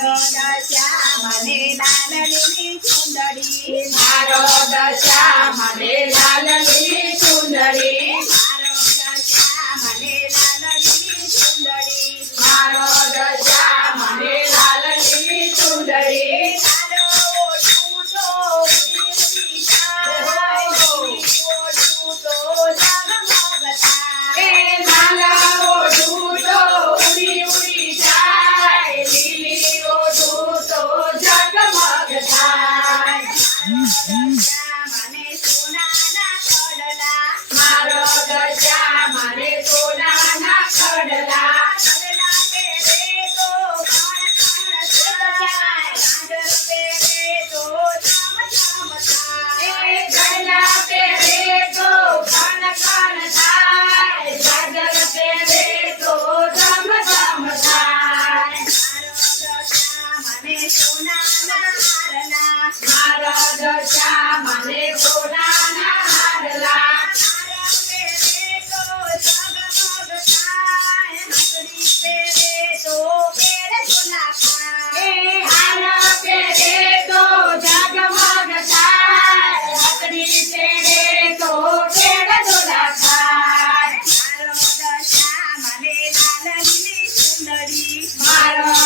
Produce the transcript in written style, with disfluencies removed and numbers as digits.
દશા મને લાલ લીલી ચુંદડી મારો દશા મને લાલ લીલી ચુંદડી મારો દશા મને લાલ લીલી ચુંદડી મારો દશા મને લાલ લીલી ચુંદડી તારો ઓઢું તો ઉડી જાય ઓઢું તો ઝગમગ થાય એ મારા ઓઢું તો ઉડી ઉડી જાય લીલી ઓઢું તો ઝગમગ થાય મારો દશા મને સોનાના ખડલા મારો દશા મને કડલા પહેરે તો ખણ ખણ થાય કાજલ પહેરે તો ધમ ધમ થાય મારો દશા મને સોનાના હારલા મારા હાર પહેરે તો ઝગમગ થાય હાથડી પહેરે તો કેડ ધોલા થાય મારો